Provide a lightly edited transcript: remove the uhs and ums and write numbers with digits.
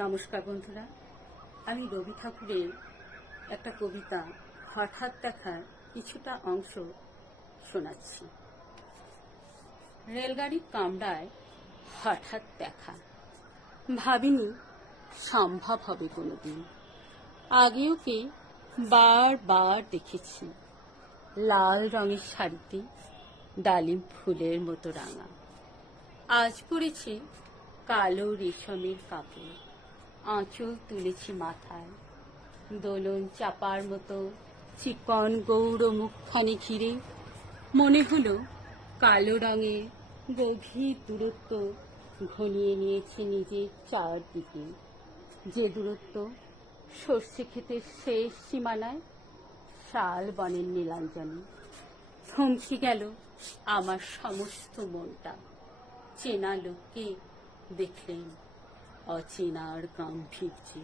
নমস্কার বন্ধুরা, আমি রবি ঠাকুরের একটা কবিতা হঠাৎ দেখার কিছুটা অংশ শোনাচ্ছি। রেলগাড়ির কামরায় হঠাৎ দেখা, ভাবিনি সম্ভব হবে কোনোদিন। আগে ওকে বারবার দেখেছি, লাল রঙের শাড়িতে ডালিম ফুলের মতো রাঙা। আজ পরেছে কালো রেশমের কাপড়, আঁচল তুলেছি মাথায়, দোলন চাপার মতো চিকন গৌর মুখখানি ঘিরে মনে হলো কালো রঙের গভীর দূরত্ব ঘনিয়ে নিয়েছে নিজের চারদিকে। যে দূরত্ব সর্ষে ক্ষেতের শেষ সীমানায় শাল বনের নীলাঞ্জনে। থমকে গেল আমার সমস্ত মনটা। চেনা লোককে দেখলেন অচেনার গাম্ভীর্যে।